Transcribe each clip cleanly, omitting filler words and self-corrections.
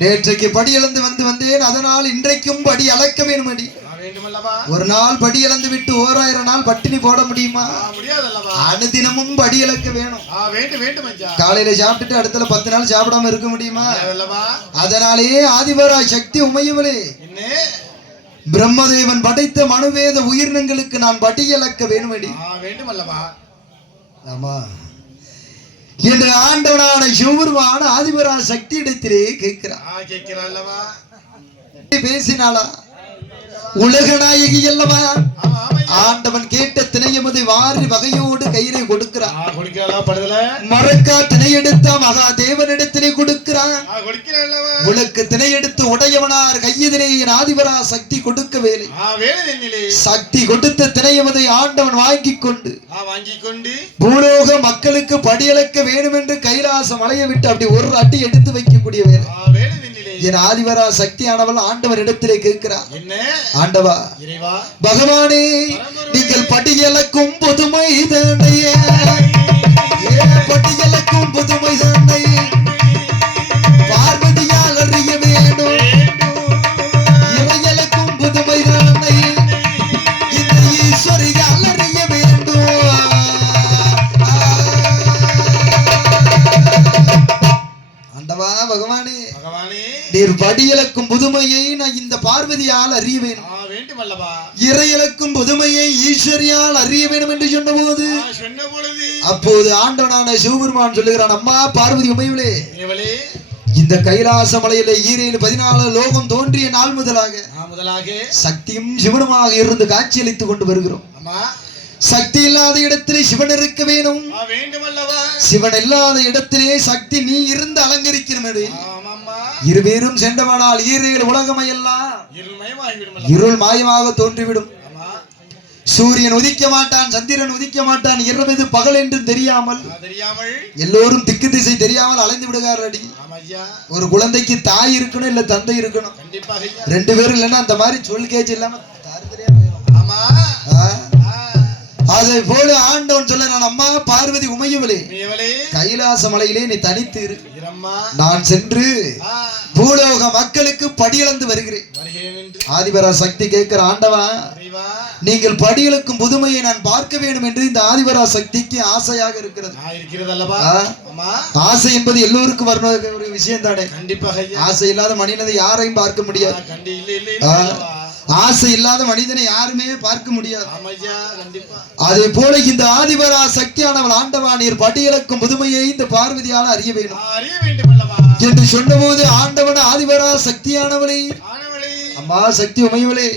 நேற்றைக்கு படி இழந்து வந்தேன், அதனால் இன்றைக்கும் படி அளக்க வேணுமடி. ஒரு நாள் படி இழந்து விட்டு 1000 நாள் பட்டினி போட முடியுமா? அனுதினமும் படி இழக்க வேணும். காலையில சாப்பிட்டுட்டு அடுத்த 10 நாள் சாப்பிடாம இருக்க முடியுமா? அதனாலேயே ஆதிபரா சக்தி உமையவளே, பிரம்மதேவன் படைத்த மனுவேத உயிரினங்களுக்கு நான் படி இழக்க வேணுமடி. ஆமா, என்று ஆண்டவனான சிவபெருமான ஆதிபரா சக்தி இடத்திலே கேட்கிறார். பேசினாளா? உலக நாயகி அல்லவா? ஆண்டவன் கேட்ட திணையமதை வாரி வகையோடு கையிலே கொடுக்கிறார். மறக்கா திணை எடுத்த மகா தேவனிடத்திலே கொடுக்கிறார். உனக்கு திணை எடுத்து உடையவனார் கையிலே ஆதிபரா சக்தி கொடுக்கவேலை. சக்தி கொடுத்த திணையமதை ஆண்டவன் வாங்கிக் கொண்டு பூலோக மக்களுக்கு படியளக்க வேண்டும் என்று கைலாச மலையை விட்டு அப்படி ஒரு அடி எடுத்து வைக்கக்கூடிய வேலை. என் ஆதிபரா சக்தியானவள் ஆண்டவர் இடத்திலே கேட்கிறார். ஆண்டவா, பகவானே, நீங்கள் படியளக்கும் புதுமை தானையே, படியளக்கும் புதுமை தானே, பார்வதியால் அறிய வேண்டும். இவையளக்கும் புதுமை படியலக்கும் புதுமையை நான் இந்த பார்வதியால் அறிய வேணும். இறையலக்கும் புதுமையை ஈஸ்வரியால் அறிய வேணும் என்று சொன்னபோது அப்போது ஆண்டவனான சிவபெருமான் சொல்லுகிறான், அம்மா பார்வதி உமையவளே, இந்த கைலாச மலையில 14 லோகம் தோன்றிய நாள் முதலாக சக்தியும் சிவனுமாக இருந்து காட்சியளித்துக் கொண்டு வருகிறோம். சக்தி இல்லாத இடத்திலே சிவன் இருக்க வேணும், சிவன் இல்லாத இடத்திலே சக்தி நீ இருந்து அலங்கரிக்கணும். இருவேரும் சென்றவனால் 7 உலகமையெல்லாம் இருள் மாயமாக தோன்றிவிடும். சூரியன் உதிக்க மாட்டான், சந்திரன் உதிக்க மாட்டான், இரவு பகல் என்று தெரியாமல் எல்லோரும் திக்கு திசை தெரியாமல் அலைந்து விடுகிறார். ஒரு குழந்தைக்கு தாய் இருக்கணும் இல்ல தந்தை இருக்கணும், 2 பேரும் இல்லைன்னா அந்த மாதிரி சொல் கேச்சு இல்லாம அதை போல ஆண்டவன் சொல்ல, நான் அம்மா பார்வதி உமையவளே, கைலாச மலையிலே நீ தனித்து இரு, நான் சென்று பூலோக மக்களுக்கு படியிழந்து வருகிறேன். ஆதிபரா சக்தி கேட்கிற, ஆண்டவா நீங்கள் படியலுக்கும் புதுமையை நான் பார்க்க வேண்டும் என்று இந்த ஆதிபரா சக்திக்கு ஆசையாக இருக்கிறது. ஆசை என்பது எல்லோருக்கும் வரணும் ஒரு விஷயம் தானே. ஆசை இல்லாத மனிதனை யாரையும் பார்க்க முடியாது, ஆசை இல்லாத மனிதனை யாருமே பார்க்க முடியாது. அதே போல இந்த ஆதிபரா சக்தியானவள், ஆண்டவா நீர் படியலுக்கும் புதுமையை இந்த பார்வதியால் அறிய வேண்டும் என்று சொன்னபோது ஆண்டவன் ஆதிபரா சக்தியானவளே, அம்மா சக்தி உமையவளே,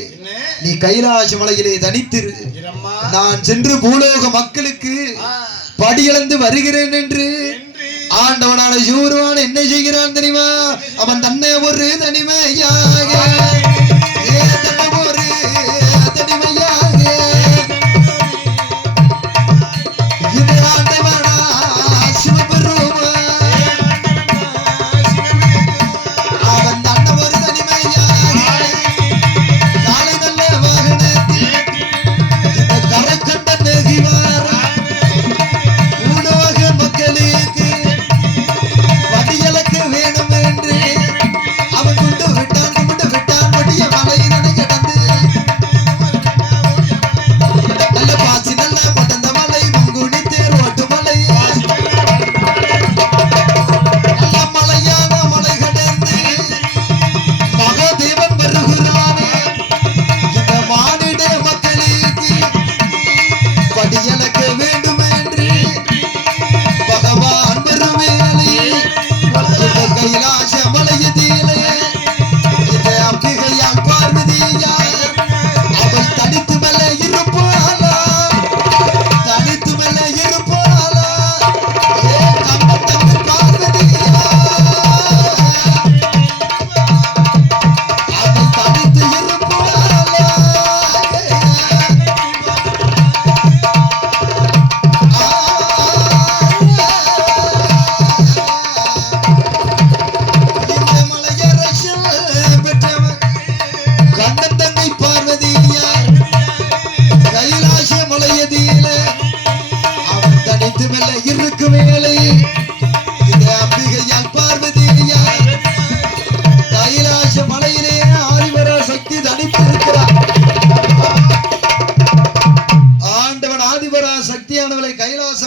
நீ கைலாச மலையிலே தனித்திரு, நான் சென்று பூலோக மக்களுக்கு படியிழந்து வருகிறேன் என்று ஆண்டவனான சிவபெருமான் என்ன செய்கிறான் தெரியுமா? அவன் தன்னை ஒரு தனிமையாக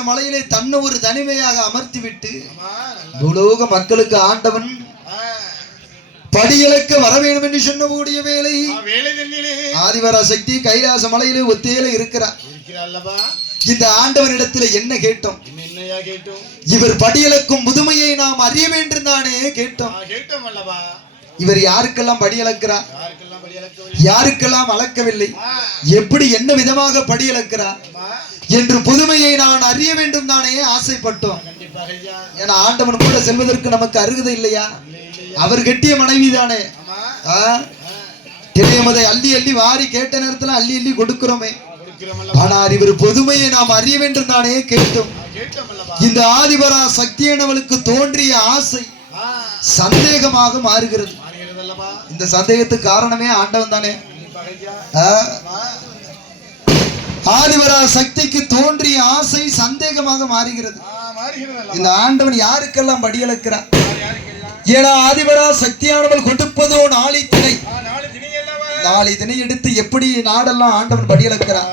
மலையிலே தன்னை ஒரு தனிமையாக அமர்த்தி விட்டு பூலோக மக்களுக்கு ஆண்டவன் படியலுக்கு வர வேண்டும் என்று சொன்னக்கூடிய வேளை ஆதிவரா சக்தி கைலாச மலையிலே ஒத்தேல இருக்கிறார். இந்த ஆண்டவனிடத்துல என்ன கேட்டோம்? இவர் படியலுக்கும் புதுமையை நாம் அறிய வேண்டும் தானே கேட்டோம். இவர் யாருக்கெல்லாம் படியளக்கிறார், யாருக்கெல்லாம் அளக்கவில்லை, எப்படி என்ன விதமாக படியளக்கிறார் என்று புதுமையை நான் அறிய வேண்டும் தானே ஆசைப்பட்டோம். ஏன்னா ஆண்டவன் கூட செல்வதற்கு நமக்கு அருகதை இல்லையா? அவர் கட்டிய மனைவி தானே. திரையமதை அள்ளி அள்ளி வாரி கேட்ட நேரத்துல அள்ளி அள்ளி கொடுக்கிறோமே. ஆனால் இவர் புதுமையை நாம் அறிய வேண்டும் தானே கேட்டோம். இந்த ஆதிபரா சக்தியானவளுக்கு தோன்றிய ஆசை சந்தேகமாக மாறுகிறது. இந்த சந்தேகத்துக்கு காரணமே ஆண்டவன் தானே. ஆதிபரா சக்திக்கு தோன்றிய ஆசை சந்தேகமாக மாறுகிறது. இந்த ஆண்டவன் யாருக்கெல்லாம் படியளக்கிறார்? ஏன்னா ஆதிபரா சக்தியானவள் கொடுப்பதோ நாளை திணை. நாளை திணை எடுத்து எப்படி நாடெல்லாம் ஆண்டவன் படியளக்கிறார்?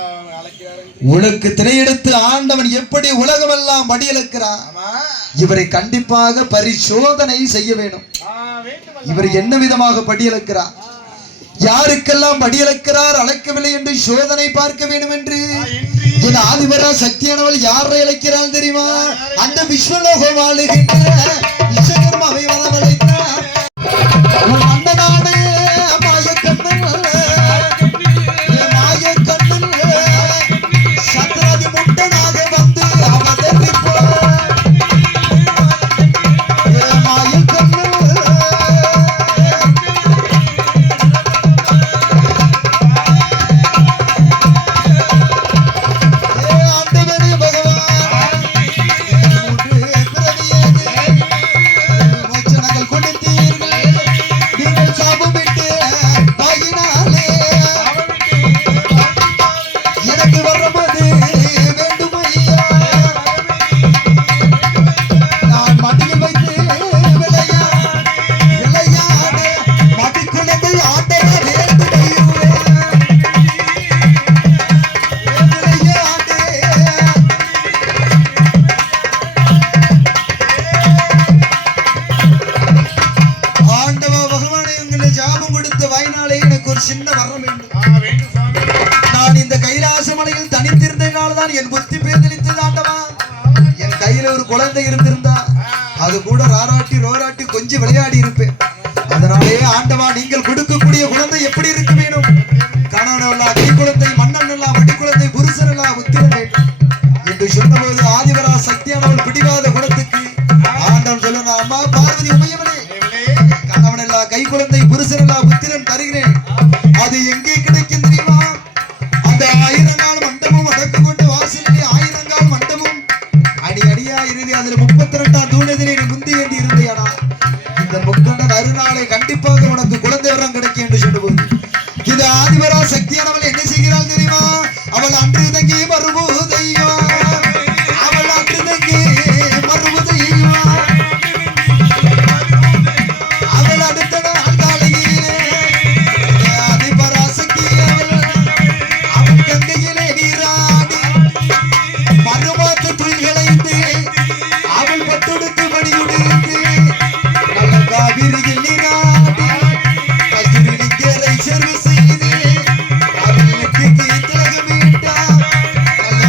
உலக்கு திணை எடுத்து ஆண்டவன் எப்படி உலகமெல்லாம் படியளக்கிறார்? இவரை கண்டிப்பாக பரிசோதனை செய்ய வேண்டும். இவர் என்ன விதமாக படியளக்கிறார், யாருக்கெல்லாம் படியளக்கிறார் அழைக்கவில்லை என்று சோதனை பார்க்க வேண்டும் என்று என் ஆதிபரா சக்தியானவள் யாரை அழைக்கிறாள் தெரியுமா? அந்த விஸ்வலோகம் ஆளுகின்ற விஸ்வகர்மாவை வரவழைத்தார் அண்ணனாடு மாயக்கண்ணன் மாயக்கண்ணன் சத்ராதி முட்டனாக வந்து அவதரிப்பார் என் புத்தி பேதலித்தது ஆண்டவா. என் கையில ஒரு குழந்தை இருந்திருந்தா அது கூட ராராட்டி ரோராட்டி கொஞ்சம் விளையாடி இருப்பேன். அதனாலே ஆண்டவா, நீங்கள் கொடுக்கக்கூடிய குழந்தை எப்படி இருக்க வேணும்? கணவன் கை குழந்தை, மன்னன் எல்லாம் வடி குழந்தை, புருஷன் எல்லாம் உத்திரம் வேண்டும் என்று சொன்னபோது ஆதிவரா சக்தியானவள் பிடிவாத குணத்துக்கு ஆண்டவன் சொல்லணும், அம்மா பார்வதி உமையவனே, கணவன் எல்லாம் கை குழந்தை, புருஷன் எல்லாம் உத்திரம் தருகிறேன். அது எங்கே கிடைக்கும் தெரியுமா? அந்த 1000 நாள் மண்டபம் அடக்கு கொண்டு வாசலிலே 1000 நாள் மண்டபம் அடி அடியா இறுதி அதுல 32ஆம் தூணெதிரே முந்தி ஏந்தி இருந்தையானா, இந்த முக்கண்டன் அருநாளை கண்டிப்பாக உனக்கு குழந்தை வரம் கிடைக்கும் என்று சொன்னபோது இது ஆதிவரா சக்தியானவள் என்ன செய்கிறாள் தெரியுமா? அவள் அன்று தங்கி மறுபூதையா, அவள் அன்று தங்கி மறுபூதையா, அவள் அடுத்த நாள் காலையிலே ஆதிவரா சக்தி அவள் கங்கையிலே நீராடி மறுமாற்று துயில்களைந்து அவள் பட்டொடுத்து மணியுடுத்து நல்ல காவிரியில் நீராடி கதிரிலிங்கரை செருவு செய்து அவளுக்கு திலகம் விட்டார். நல்ல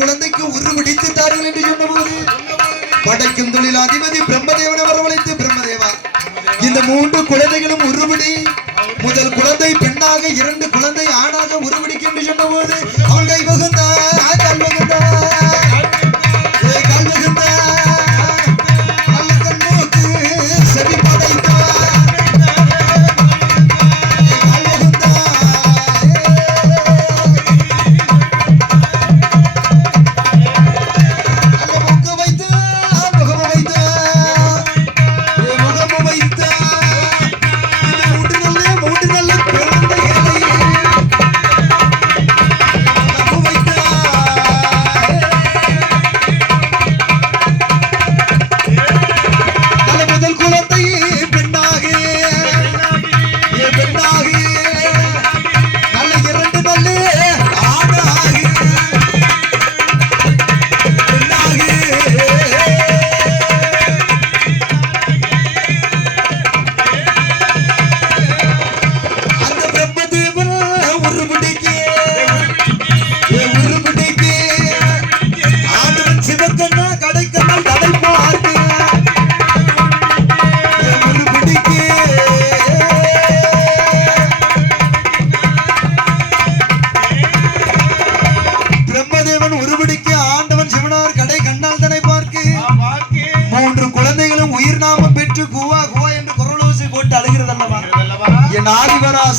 குழந்தைக்கு உருவடித்து தார்கள் என்று சொன்னபோது படைக்கும் தொழில் அதிபதி பிரம்மதேவனை வரவழைத்து பிரம்மதேவா இந்த 3 குழந்தைகளும் உருவடி முதல் குழந்தை பெண்ணாக 2 குழந்தை ஆணாக உருவடிக்கும் என்று சொன்னபோது அவன் கை வகுந்தார் கால் வகுந்தார் கால் வகுந்தார் நல்ல கண்ணோக்கு செவி படைத்தார்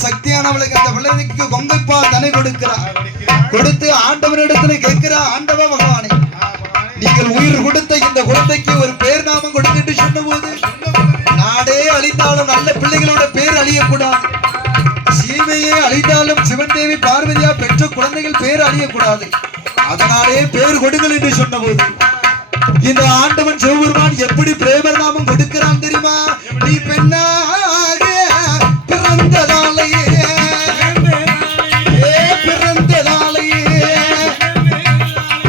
சக்தியானவளுக்கு அந்த பிள்ளைக்கு கொங்கைப்பா தனை கொடுக்கிறார் கொடுத்து ஆண்டவனிடத்தில் கேட்கிறார் ஆண்டவ பகவானே நீங்கள் உயிர் கொடுத்த இந்த குழந்தைக்கு ஒரு பேர் நாமம் கொடுத்து சொன்னபோது நாடே அழிந்தாலும் நல்ல பிள்ளைகளோட பேர் அழியக்கூடாது சீமையே அழிந்தாலும் சிவன் தேவி பார்வதியா பெற்ற குழந்தைகள் பேர் அழியக்கூடாது அதனாலே பேர் கொடுங்கள் என்று சொன்னபோது இந்த ஆண்டவன் சிவபெருமான் எப்படி பிரேமர் நாமம் கொடுக்கிறான் தெரியுமா நீ பெண்ணாக பிறந்ததாலேயே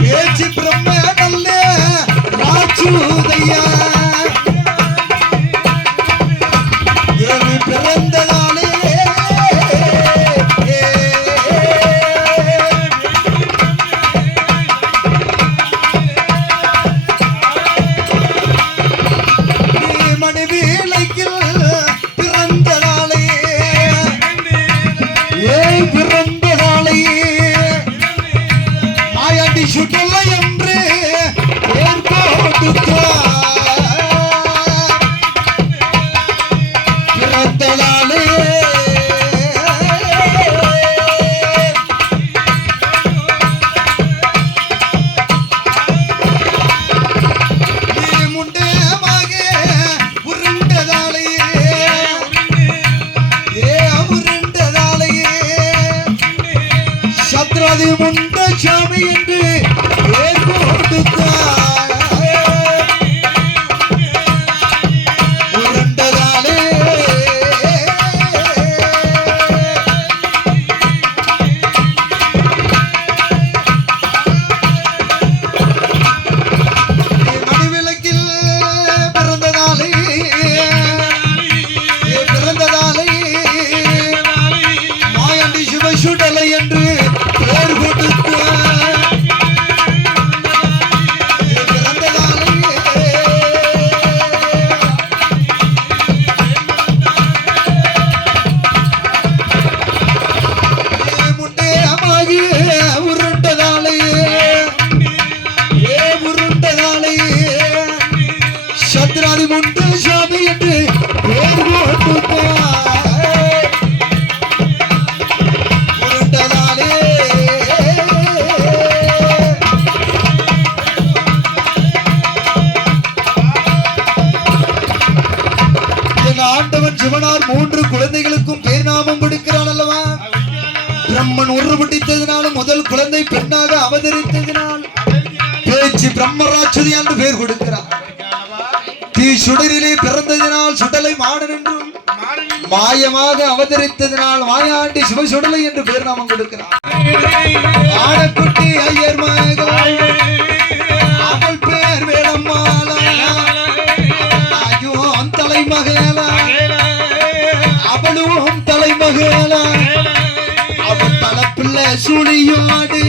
பேச்சு பிரம்ம நல்ல ராஜூதையா பிறந்ததாலே சாமி என்று உருண்டதாலே மணிவிளக்கில் பிறந்ததாலே மாயாண்டி சிவசுடலை என்று பேர் கொடுத்த சிவனார் 3 குழந்தைகளுக்கும் பேர் நாமம் கொடுக்கிறான் அல்லவா பிரம்மன் உருவடித்ததினாலும் முதல் குழந்தை பெண்ணாக அவதரித்ததினால் பேச்சு பிரம்மராட்சதி என்று பேர் கொடுக்கிறார் தீ சுடரிலே பிறந்ததினால் சுடலை மாடன் என்றும் மாயமாக அவதரித்ததினால் மாயாண்டி சிவசுடலை என்று பேர் நாமம் கொடுக்கிறார் ஆடக்குட்டி ஐயர் மகள் அவள் பேர் வேடம்மாளா ஐயோ தலைமகளா அவளும் தலைமகளா அவள் தலப்பிள்ள சுழியோடு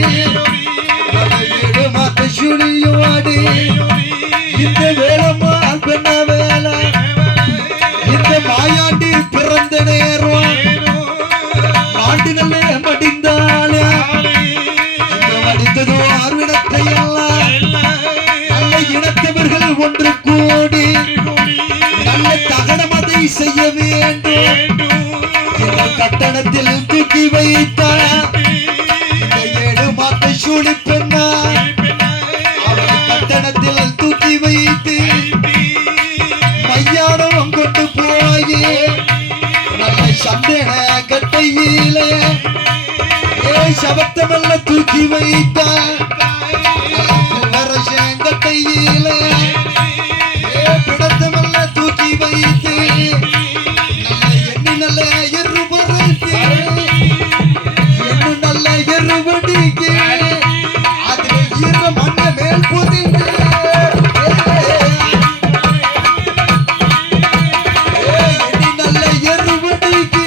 சூழி பெண்ணா அவளை கட்டணத்தில் தூக்கி வைத்து மையானம் கொண்டு போய் நல்ல சந்தன கட்டையில சபத்தமெல்ல தூக்கி வைத்த கட்டையில பிடத்தமெல்ல தூக்கி வைத்து எண்ணி நல்ல எருபடிக்கு எண்ணு நல்ல எருபடிக்கு அதுல ஈர மண்ண மேல் புதிந்து எண்ணி நல்ல எருபடிக்கு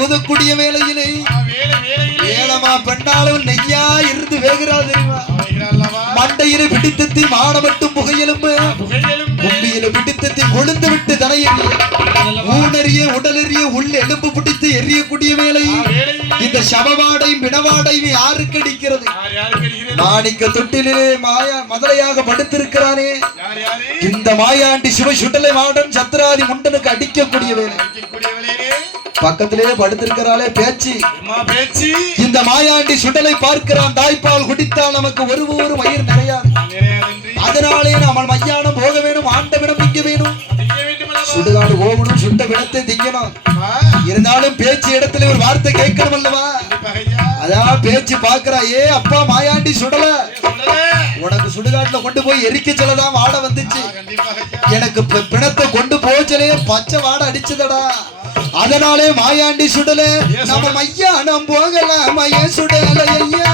ஊதக்கூடிய வேளையிலே ஏழமா பெண்ணாலும் நெய்யா இருந்து வேகிறா தெரியுமா மண்டையில பிடித்தத்தி மாடமட்டும் புகையெலும்பு கும்பியில பிடித்தத்தி கொழுந்து விட்டு தலையெறிய ஊனறிய உடலெறிய உள்ள எலும்பு பிடித்து எரியக்கூடிய வேலை இந்த சபவாடையும் பிணவாடையும் யாருக்கு அடிக்கிறது மாணிக்க தொட்டிலே மாயா மதுரையாக படுத்திருக்கிறானே இந்த மாயாண்டி சிவ சுடலை மாடன் சத்ராதி முண்டனுக்கு அடிக்கக்கூடிய வேலை பக்கத்திலே படுத்திருக்கிறாளே பேச்சு இந்த மாயாண்டி சுடலை பார்க்கிறான் தாய்ப்பால் குடித்தால் நமக்கு ஒரு வயிறு நிறையாது அதனாலே நம்ம மையானம் போக வேணும் ஆண்டவிடம் திங்க வேணும் சுடுகாடு போகணும் சுட்ட விடத்தை திங்கணும் இருந்தாலும் பேச்சு இடத்துல ஒரு வார்த்தை கேட்கணும் அல்லவா அதான் பேச்சு பாக்குறா ஏ அப்பா மாயாண்டி சுடல உனக்கு சுடுகாட்டுல கொண்டு போய் எரிக்க சொல்லதான் வாடை வந்துச்சு எனக்கு பிணத்தை கொண்டு போச்சலே பச்சை வாடை அடிச்சதடா அதனாலே மாயாண்டி சுடல நம்ம மையானம் போகலாம் மைய சுடலை ஐயா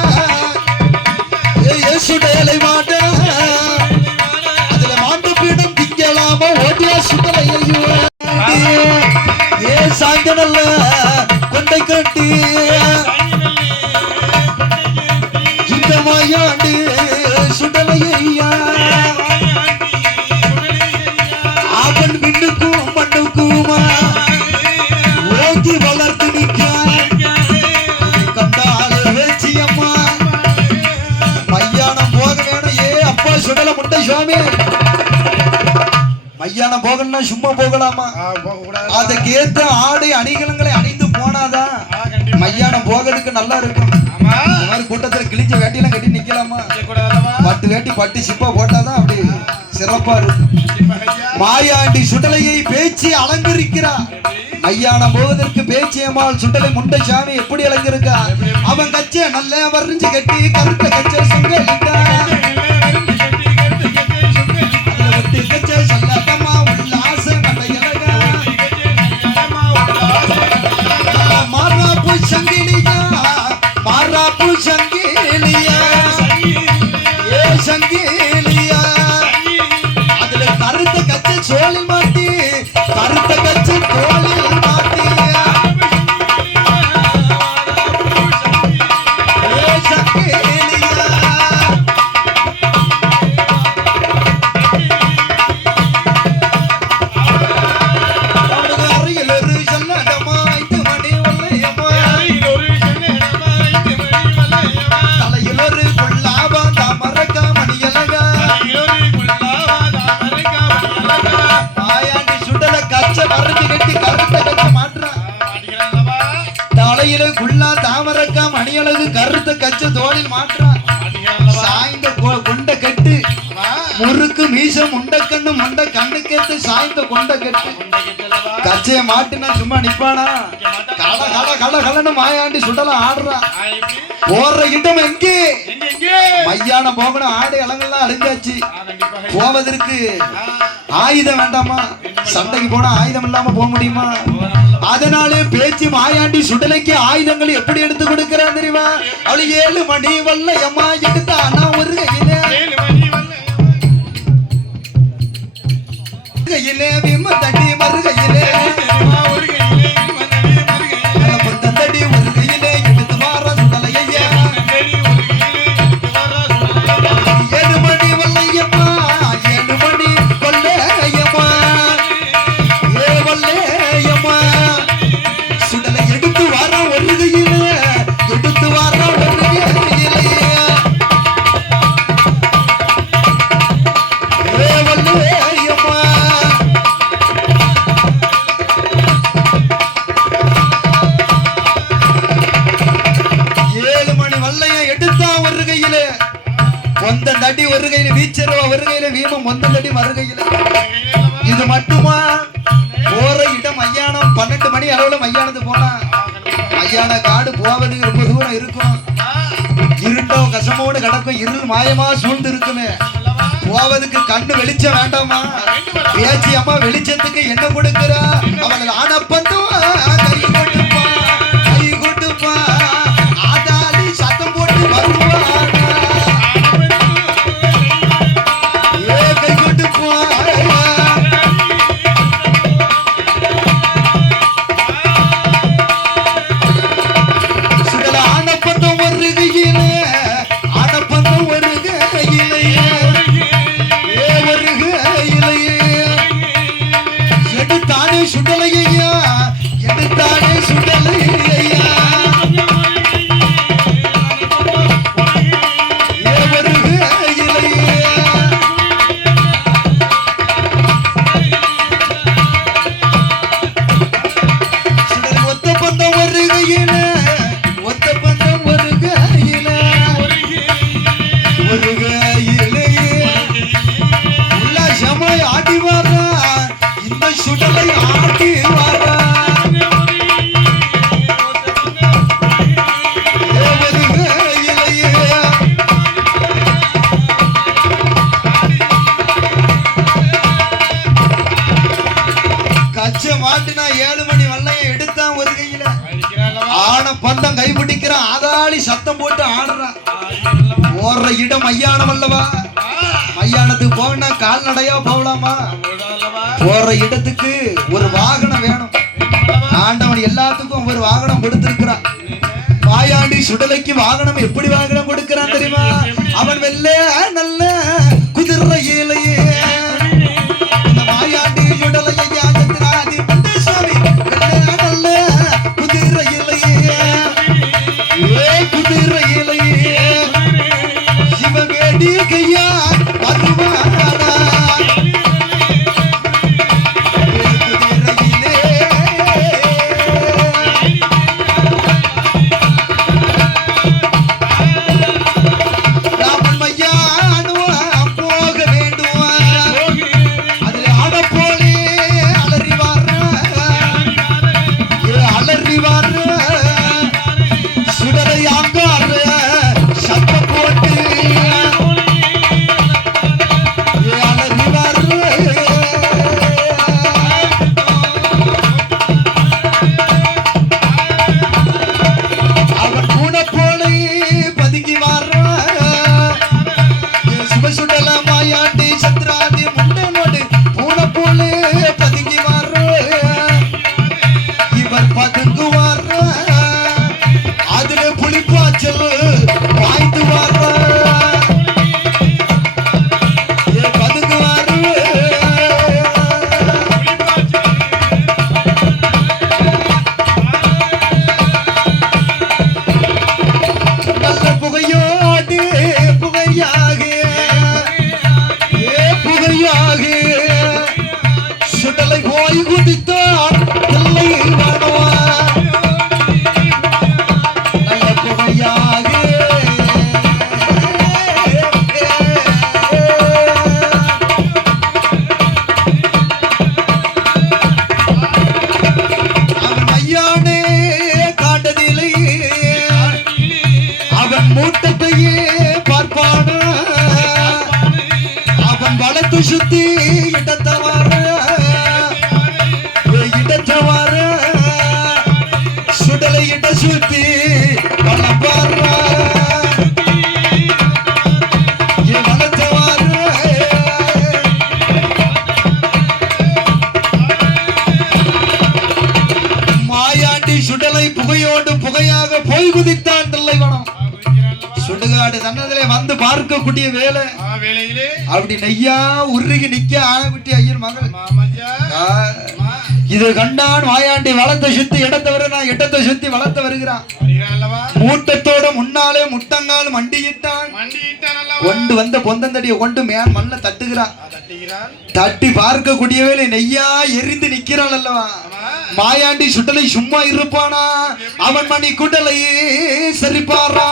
சுடலை மாட்ட அதுல மாண்டு பீடம் திங்கலாம ஓட்டியா சுடலை ஐயோ ஏ சாய்ந்தனல்ல கொண்டை கட்டி இந்த மாயாண்டி சுடலை ஐயா ஆபன் விண்ணுக்கும் மண்ணுக்குமா வளர்த்து நிற்க கண்டாலே வேச்சியம்மா மையானம் போக வேணும் ஏ அப்பா சுடல முட்டை சுவாமி மையானம் போகணும்னா சும்மா போகலாமா அதுக்கு ஏத்த ஆடை அணிகலங்களை அணிந்து போனாதான் மையானம் போகிறதுக்கு நல்லா இருக்கும் இந்த மாதிரி கூட்டத்துல கிழிஞ்ச வேட்டியெல்லாம் கட்டி நிக்கலாமா பட்டு வேட்டி பட்டு சிப்பா போட்டாதான் அப்படி சிறப்பா இருக்கும் மாயாண்டி சுடலையை பேச்சு அலங்கரிக்கிறார் மையானம் போவதற்கு பேச்சியம்மாள் சுடலை முண்டை சாமி எப்படி அலங்கிருக்கா அவன் கச்ச நல்ல வரைஞ்சு கட்டி கருத்த கச்ச சொங்கலிட்டா கச்ச சொல்லமா உல்லாச நடையழகா மாறாப்பு சங்கிலியா மாறாப்பு சங்கிலியா ஏ சங்கிலியா அதுல கருத்த கச்ச சோழி மாட்டி கருத்த கச்ச தோழி தோளில் மாற்றான் சாய்ந்த கொண்ட கட்டு முறுக்கு மீசம் முண்ட கண்ணு மண்ட கண்ணு கேட்டு சாய்ந்த கொண்ட கட்டு கச்சைய மாட்டுனா சும்மா நிப்பானா கல கல கல கலன்னு மாயாண்டி சுடலாம் ஆடுறான் போற இடம் எங்கே மையான போகணும் ஆடு இளங்கள்லாம் அழிஞ்சாச்சு போவதற்கு ஆயுதம் வேண்டாமா சண்டைக்கு போனா ஆயுதம் இல்லாம போக முடியுமா அதனாலே பேச்சு மாயாண்டி சுடலைக்கு ஆயுதங்கள் எப்படி எடுத்து கொடுக்கிறான் தெரியுமா அவளு 7 மணி வல்லையம்மா எடுத்தா நான் ஒரு கையிலே விம்ம தட்டி மறுகையிலே தடி ஒரு கையிலே எடுத்து மாற சுடலையா 7 மணி வல்லையம்மா 7 மணி வல்லையம்மா வல்லையம்மா சுடலை எடுத்து வர ஒரு கையிலே எடுத்து வர ஒரு கையிலே வல்லையம்மா 7 மணி வல்லைய எடுத்தா ஒரு கையில மொந்த தடி ஒரு கையில வீச்சருவா ஒரு கையில வீமம் மொந்த தடி மறு கையில இது மட்டுமா போற இடம் மையானம் 12 மணி அளவுல மையானது போனா மையான காடு போவதுக்கு ரொம்ப தூரம் இருக்கும் இருண்டோ கசமோடு கிடக்கும் இருள் மாயமா சூழ்ந்து இருக்குமே போவதுக்கு கண்ணு வெளிச்சம் வேண்டாமா பேச்சி அம்மா வெளிச்சத்துக்கு என்ன கொடுக்கிறா அவள் ஆனப்பந்தும் கை கொடுப்பா கை கொடுப்பா ஆதாலி சத்தம் போட்டு வருவா கை கொடுப்பா சுடல ஆனப்பந்தம் ஒரு கையிலே ஆனப்பந்தம் ஒரு கையிலே எடுத்தானே சுடலையா எடுத்தானே சுடலையா ஒத்த பந்தம் ஒரு கையில ஒத்த பந்தம் ஒரு கையில ஒரு கையிலே உள்ள சமய ஆடி வர இந்த சுடலை ஆடி வர கச்ச மாட்டினா 7 மணி வல்லைய எடுத்தான் ஒரு கையில ஆன பந்தம் கைப்பிடிக்கிறான் ஆதாளி சத்தம் போட்டு ஆடுறான் போற இடம் மையானம் அல்லவா மையானத்துக்கு போகனா கால்நடையா போகலாமா போற இடத்துக்கு ஒரு வாகனம் வேணும் ஆண்டவன் எல்லாத்துக்கும் ஒரு வாகனம் கொடுத்திருக்கிறான் மாயாண்டி சுடலைக்கு வாகனம் எப்படி வாகனம் கொடுக்கிறான் தெரியுமா அவன் வெள்ள நல்ல குதிரையிலேயே மாயாண்டி சுடலையை சுவாமி நல்ல குதிரையிலேயே குதிரையிலேயே சிவவேடி கையா வருவாடா ராமன் மையா இடத்தையே பார்ப்பான அவன் வளர்த்து சுத்தி இடத்தவார சுடலை இட சுத்தி வளர்ப்பார மாயாண்டி சுடலை புகையோடு புகையாக போய் குதித்தான் தில்லைவனம். சுடுகாடு தன்னதிலே வந்து பார்க்கக்கூடிய வேலை அப்படி நெய்யா உருகி நிக்க ஆனகுட்டி ஐயர் மகள் இது கண்டான். வாயாண்டி வளர்த்த சுத்தி இடத்தவரை நான் இடத்தை சுத்தி வளர்த்த வருகிறான். மூட்டத்தோட முன்னாலே முட்டங்கால் மண்டியிட்டான். கொண்டு வந்த பொந்தந்தடியை கொண்டு மேல் மண்ண தட்டுகிறான். தட்டி பார்க்கக்கூடிய வேலை நெய்யா எரிந்து நிக்கிறான் அல்லவா. மாயாண்டி சுடலை சும்மா இருப்பானா? அவன் மணி குடலையே சரிப்பாரா.